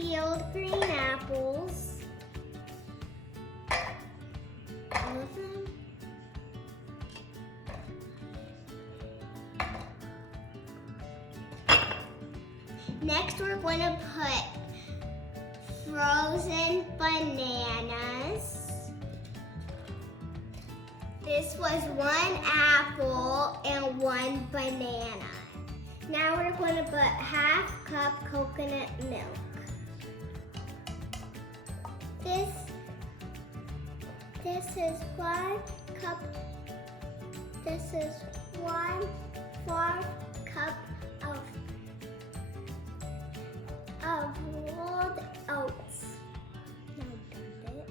peeled green apples. All of them. Next, we're going to put frozen bananas. This was 1 apple and 1 banana. Now we're going to put ½ cup coconut milk. This is 1 cup. This is 1/4 cup of rolled oats. Now dump it.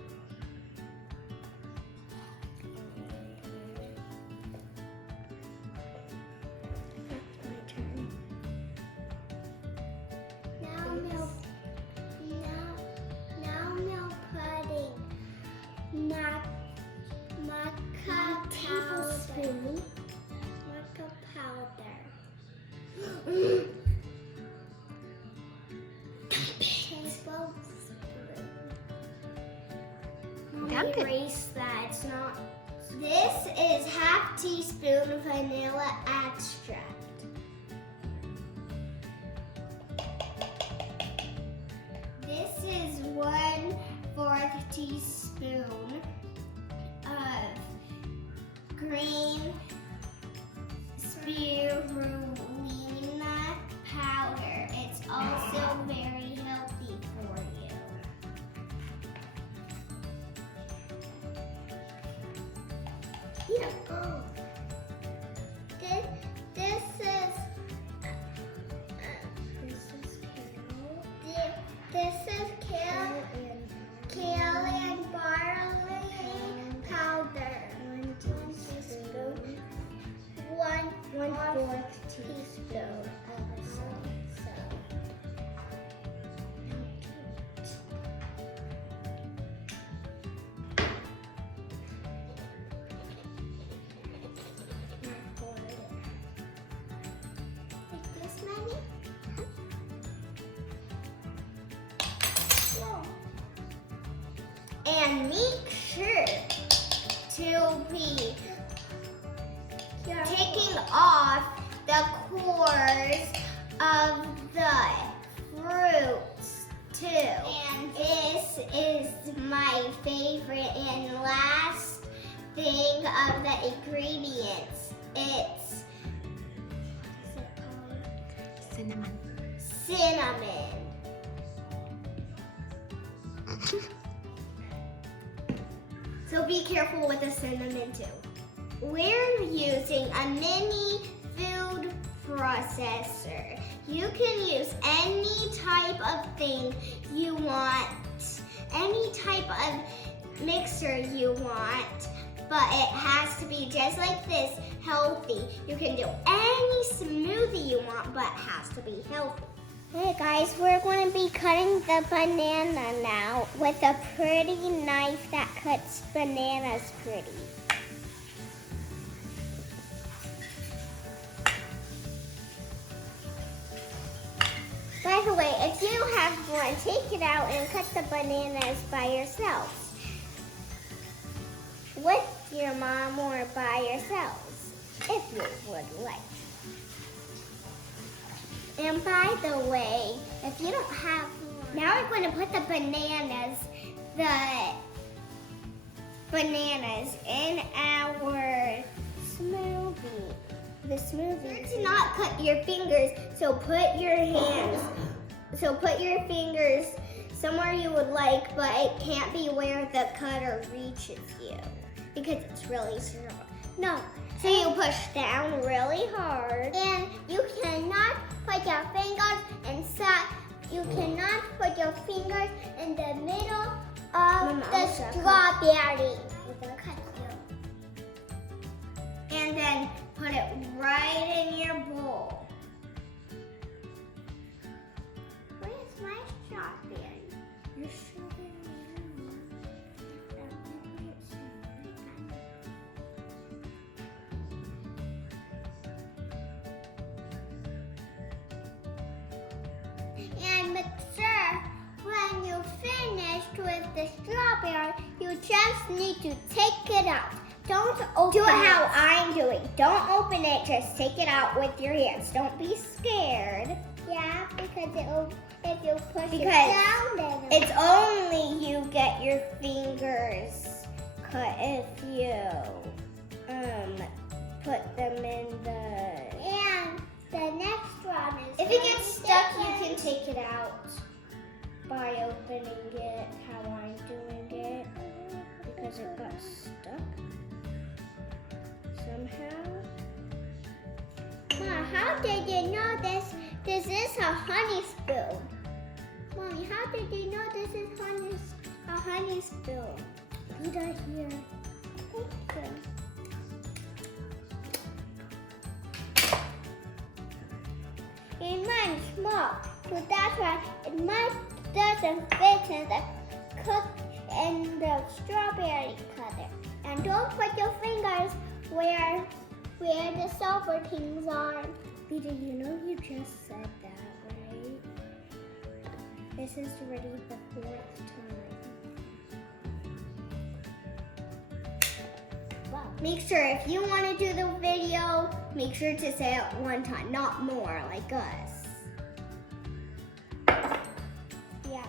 That's my turn. Now milk pudding. Maca tablespoon. Maca powder. Dump it. Erase that. It's not. This is ½ teaspoon vanilla extract. This is 1/4 teaspoon of green spirulina powder. It's also very healthy for you. Yeah. Oh. This is kale and barley powder. 1 teaspoon. 1/4 teaspoon of salt. Like this many? And make sure to be taking off the cores of the fruits too. And this is my favorite and last thing of the ingredients. It's Cinnamon. cinnamon. So be careful with the cinnamon too. We're using a mini food processor. You can use any type of thing you want, any type of mixer you want, but it has to be just like this, healthy. You can do any smoothie you want, but it has to be healthy. Hey guys, we're going to be cutting the banana now with a pretty knife that cuts bananas pretty. By the way, if you have one, take it out and cut the bananas by yourselves. With your mom or by yourselves, if you would like. And by the way, if you don't have one, now we're going to put the bananas in our smoothie. The smoothie. To not cut your fingers, so put your fingers somewhere you would like, but it can't be where the cutter reaches you because it's really strong. No. So you push down really hard, and you cannot put your fingers inside. You cannot put your fingers in the middle of the strawberry. And then put it right in your bowl. Where's my strawberry? Your strawberry. And make sure You just need to take it out. Don't open it. Do it how I'm doing. Don't open it, just take it out with your hands. Don't be scared. Yeah, because if you push it down, then it's only you get your fingers cut if you put them in the... And the next one is... If it gets stuck, you can take it out by opening it how I'm doing it. Because it got stuck somehow. Mom, how did you know this is a honey spoon? Mommy, how did you know this is a honey spoon? Put it here. Thank you. And mine's small, so that's why mine doesn't fit in the strawberry cutter. And don't put your fingers where the silver things are. Peter, you know you just said that, right? This is already the 4th time. Wow. Make sure if you want to do the video, make sure to say it 1 time, not more like us. Yeah.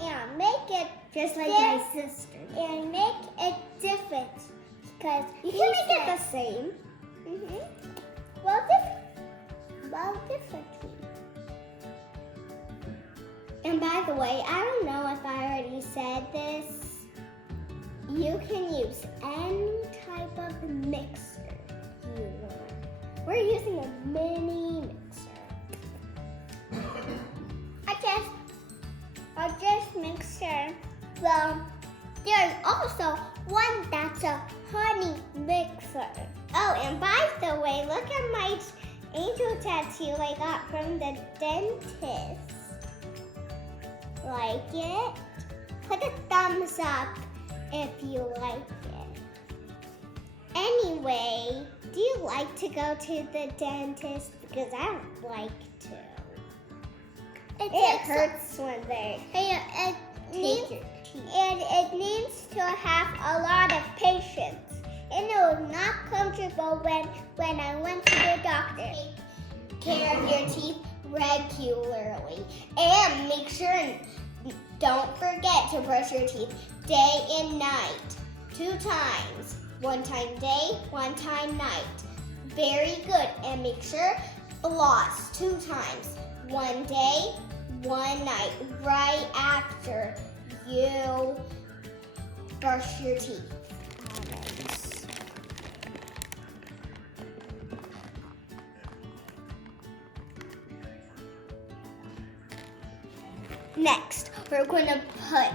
And make it just like my sister. And make it different. Because you can make it the same. Well, differently. And by the way, I don't know if I already said this. You can use any type of mixer you want. We're using a mini mixer. Or just mixer. Well, there's also one that's a honey mixer. Oh, and by the way, look at my angel tattoo I got from the dentist. Like it? Put a thumbs up if you like it. Anyway, do you like to go to the dentist? Because I don't like to. It hurts when they take your teeth. And it needs to have a lot of patience. And it was not comfortable when I went to the doctor. Take care of your teeth regularly. And make sure, don't forget to brush your teeth day and night. 2 times. 1 time day, 1 time night. Very good. And make sure floss 2 times. 1 day, 1 night. Right after you brush your teeth. Next, we're going to put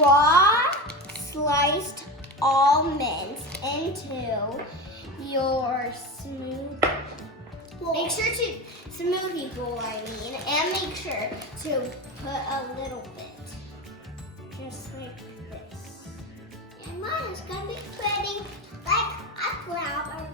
raw sliced almonds into your smoothie. Make sure to smoothie bowl, and make sure to put a little bit, just like this. And mine is gonna be pretty like a flower.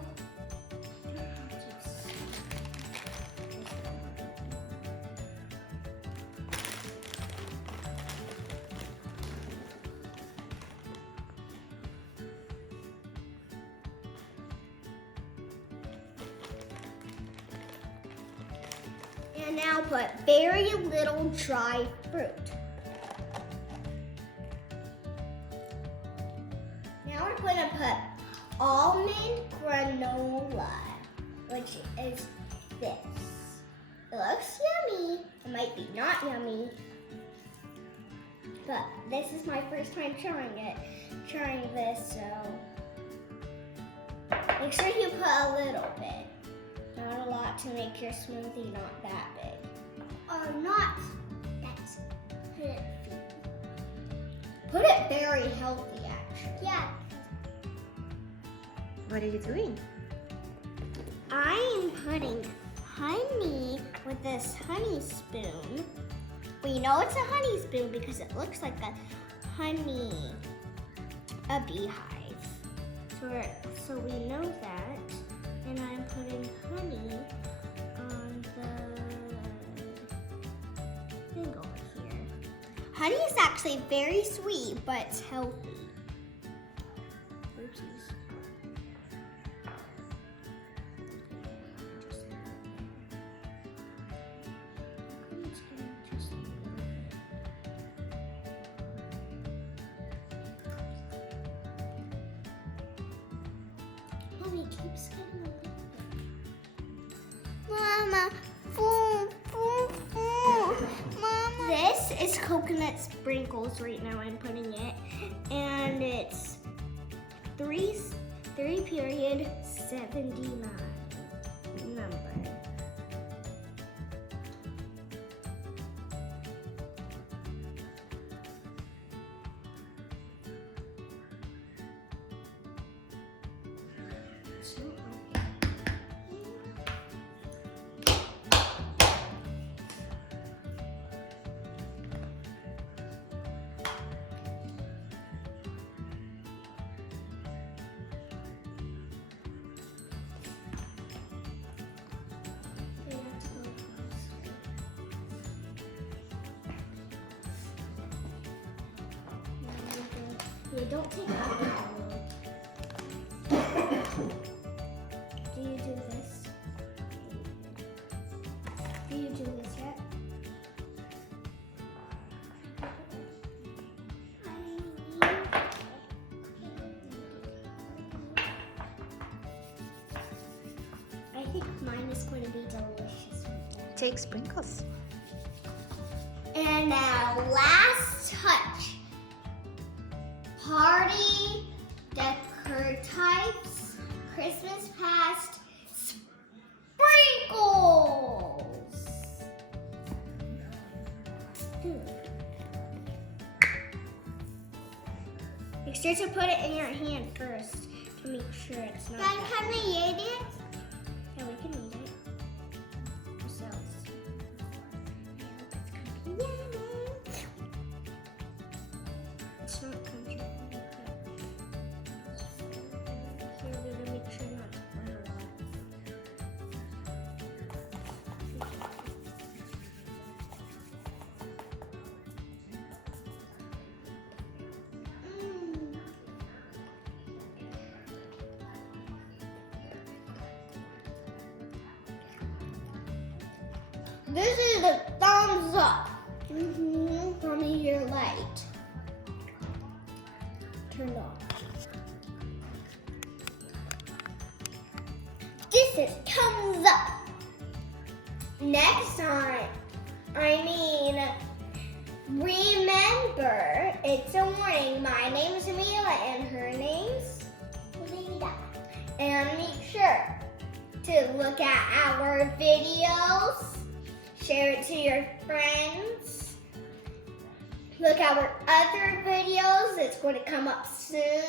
And now put very little dry fruit. Now we're going to put almond granola, which is this. It looks yummy. It might be not yummy, but this is my first time trying this, so make sure you put a little bit. Not a lot to make your smoothie not that big. Or not that's healthy. Put it very healthy, actually. Yeah. What are you doing? I am putting honey with this honey spoon. We know it's a honey spoon because it looks like a beehive. So we know that. And I'm putting honey on the thing over here. Honey is actually very sweet, but it's healthy. Oopsies. Mommy keeps getting a Mama, Mama. This is coconut sprinkles right now. I'm putting it, and it's 3.79 number. Yeah, don't take that. Do you do this? Do you do this yet? I think mine is going to be delicious. Take sprinkles. And now, last touch. Party decor types, Christmas past, sprinkles. Make sure to put it in your hand first to make sure it's not. Can we eat it? Yeah, we can eat it ourselves. It's not country. Here, we gotta make sure not to burn a lot. This is the thumbs up. From your light. Turned off. This is thumbs up. Next time, remember, it's a warning. My name is Mila and her name's Lida. And make sure to look at our videos, share it to your friends. Look at our other videos. It's going to come up soon.